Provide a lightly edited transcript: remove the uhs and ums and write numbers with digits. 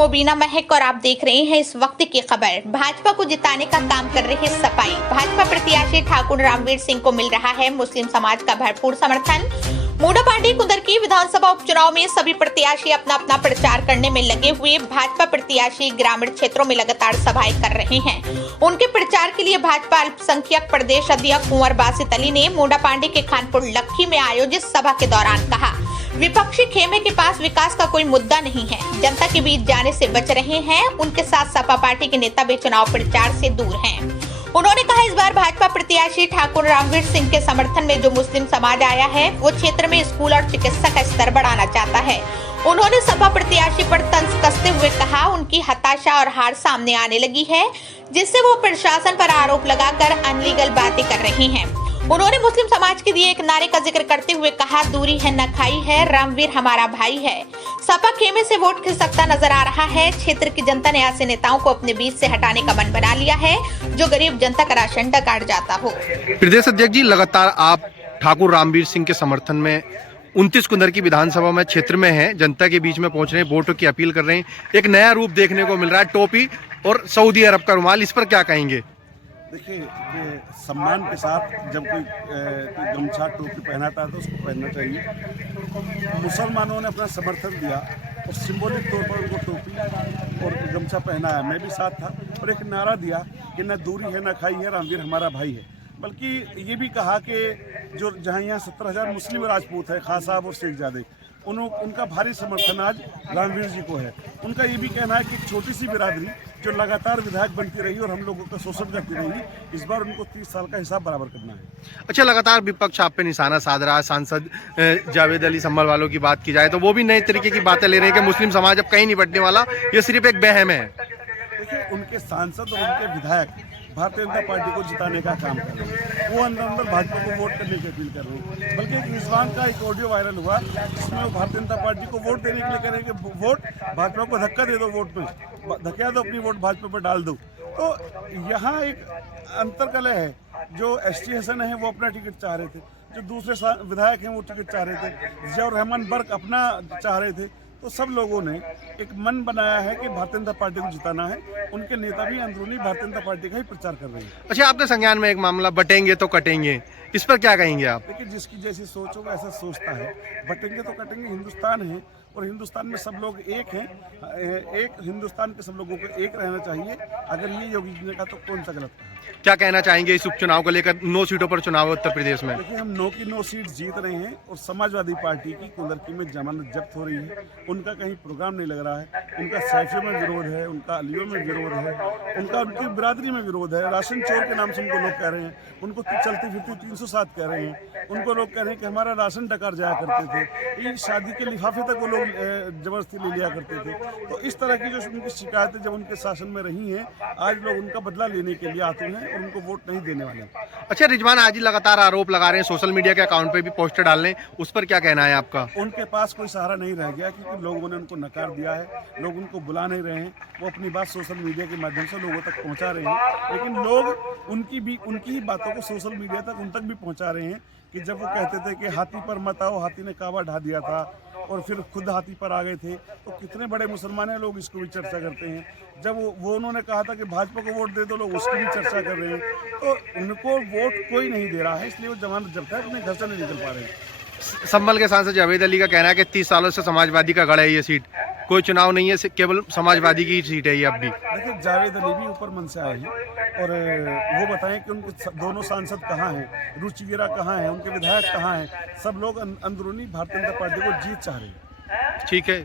मोबीना महक और आप देख रहे हैं इस वक्त की खबर। भाजपा को जिताने का काम कर रहे सपाई। भाजपा प्रत्याशी ठाकुर रामवीर सिंह को मिल रहा है मुस्लिम समाज का भरपूर समर्थन। मोडापांडी कुंदरकी विधानसभा उपचुनाव में सभी प्रत्याशी अपना अपना प्रचार करने में लगे हुए। भाजपा प्रत्याशी ग्रामीण क्षेत्रों में लगातार सभाएं कर रहे हैं। उनके प्रचार के लिए भाजपा अल्पसंख्यक प्रदेश अध्यक्ष कुंवर बासित अली ने मोडापांडी के खानपुर लक्खी में आयोजित सभा के दौरान कहा, विपक्षी खेमे के पास विकास का कोई मुद्दा नहीं है, जनता के बीच जाने से बच रहे हैं। उनके साथ सपा पार्टी के नेता भी चुनाव प्रचार से दूर हैं। उन्होंने कहा, इस बार भाजपा प्रत्याशी ठाकुर रामवीर सिंह के समर्थन में जो मुस्लिम समाज आया है वो क्षेत्र में स्कूल और चिकित्सा का स्तर बढ़ाना चाहता है। उन्होंने सपा प्रत्याशी पर तंज कसते हुए कहा, उनकी हताशा और हार सामने आने लगी है, जिससे वो प्रशासन पर आरोप लगाकर अनलीगल बातें कर रहे हैं। उन्होंने मुस्लिम समाज के दिए एक नारे का जिक्र करते हुए कहा, दूरी है न खाई है, रामवीर हमारा भाई है। सपा खेमे से वोट खिसकता नजर आ रहा है। क्षेत्र की जनता ने ऐसे नेताओं को अपने बीच से हटाने का मन बना लिया है जो गरीब जनता का राशन डकार जाता हो। प्रदेश अध्यक्ष जी, लगातार आप ठाकुर रामवीर सिंह के समर्थन में 29 कुंदरकी विधानसभा में क्षेत्र में हैं, जनता के बीच में पहुंच रहे हैं, वोटों की अपील कर रहे हैं। एक नया रूप देखने को मिल रहा है, टोपी और सऊदी अरब का रुमाल, इस पर क्या कहेंगे? देखिए, सम्मान के साथ जब कोई गमछा टोपी पहनाता है तो उसको पहनना चाहिए। मुसलमानों ने अपना समर्थन दिया और सिंबॉलिक तौर पर उनको टोपी और गमछा पहनाया। मैं भी साथ था और एक नारा दिया कि न दूरी है न खाई है, रामवीर हमारा भाई है। बल्कि ये भी कहा कि जो जहाँ यहाँ 17,000 मुस्लिम राजपूत है, खान साहब और शेखजादे, उनका भारी समर्थन आज रामवीर जी को है। उनका ये भी कहना है कि एक छोटी सी बिरादरी जो लगातार विधायक बनती रही और हम लोगों का शोषण करती रही, इस बार उनको 30 साल का हिसाब बराबर करना है। अच्छा, लगातार विपक्ष आप पे निशाना साध रहा है। सांसद जावेद अली संभल वालों की बात की जाए तो वो भी नए तरीके की बातें ले रहे हैं कि मुस्लिम समाज अब कहीं नहीं बटने वाला, ये सिर्फ एक बहम है। देखिए, उनके सांसद और उनके विधायक भारतीय जनता पार्टी को जिताने का काम कर रहे हैं। वो अंदर अंदर भाजपा को वोट करने की अपील कर रहे हैं। बल्कि एक रिजवान का एक ऑडियो वायरल हुआ जिसमें वो भारतीय जनता पार्टी को वोट देने के लिए कह रहे हैं कि वोट भाजपा को धक्का दे दो, वोट में धक्का दो, अपनी वोट भाजपा पर डाल दो। तो यहाँ एक अंतरकलह है। जो एसटी हसन है वो अपना टिकट चाह रहे थे, जो दूसरे विधायक हैं वो टिकट चाह रहे थे, जियाउर रहमान बर्क अपना चाह रहे थे। तो सब लोगों ने एक मन बनाया है कि भारतीय जनता पार्टी को जिताना है। उनके नेता भी अंदरूनी भारतीय जनता पार्टी का ही प्रचार कर रहे हैं। अच्छा, आपके संज्ञान में एक मामला, बटेंगे तो कटेंगे, इस पर क्या कहेंगे आप? देखिए, जिसकी जैसी सोच हो वैसा सोचता है। बटेंगे तो कटेंगे, हिंदुस्तान है और हिंदुस्तान में सब लोग एक हैं। एक हिंदुस्तान के सब लोगों को एक रहना चाहिए। अगर ये योगी जी ने कहा तो कौन सा गलत है? क्या कहना चाहेंगे इस उपचुनाव को लेकर? 9 सीटों पर चुनाव है उत्तर प्रदेश में। देखिए, हम 9 की 9 सीट जीत रहे हैं और समाजवादी पार्टी की कुंदरकी में जमानत जब्त हो रही है। उनका कहीं प्रोग्राम नहीं लग रहा है। उनका सैफियों में विरोध है, उनका अलियों में विरोध है, उनकी बिरादरी में विरोध है। राशन चोर के नाम से उनको लोग कह रहे हैं, उनको चलती फिरती 307 कह रहे हैं, उनको लोग कह रहे हैं कि हमारा राशन डकार जाया करते थे, ये शादी के लिफाफे तक वो लोग जबरदस्ती ले लिया करते थे। तो इस तरह की जो उनकी शिकायतें जब उनके शासन में रही हैं, आज लोग उनका बदला लेने के लिए आते हैं और उनको वोट नहीं देने वाले। अच्छा, रिजवान आज ही लगातार आरोप लगा रहे हैं, सोशल मीडिया के अकाउंट पे भी पोस्टर डाल रहे हैं, उस पर क्या कहना है आपका? उनके पास कोई सहारा नहीं रह गया क्योंकि लोगों ने उनको नकार दिया है। लोग उनको बुला नहीं रहे हैं। वो अपनी बात सोशल मीडिया के माध्यम से लोगों तक पहुंचा रहे हैं, लेकिन लोग उनकी ही बातों को सोशल मीडिया तक उन तक भी पहुंचा रहे हैं कि जब वो कहते थे कि हाथी पर मत आओ, हाथी ने काबा ढा दिया था और फिर खुद हाथी पर आ गए थे। तो कितने बड़े मुसलमान हैं, लोग इसको भी चर्चा करते हैं। जब वो उन्होंने कहा था कि भाजपा को वोट दे दो, लोग उसकी भी चर्चा कर रहे हैं। तो उनको वोट कोई नहीं दे रहा है, इसलिए वो जमानत जब्त है, अपने घर से नहीं निकल पा रहे हैं। संभल के सांसद जावेद अली का कहना है कि 30 सालों से समाजवादी का गढ़ है ये सीट, कोई चुनाव नहीं है, केवल समाजवादी की सीट है ये। अब भी देखिए, जावेद अली भी ऊपर मन से आए हैं और वो बताएं कि उनके दोनों सांसद कहाँ हैं, रुचिवीरा कहाँ हैं, उनके विधायक कहाँ हैं। सब लोग अंदरूनी भारतीय जनता पार्टी को जीत चाह रहे हैं। ठीक है।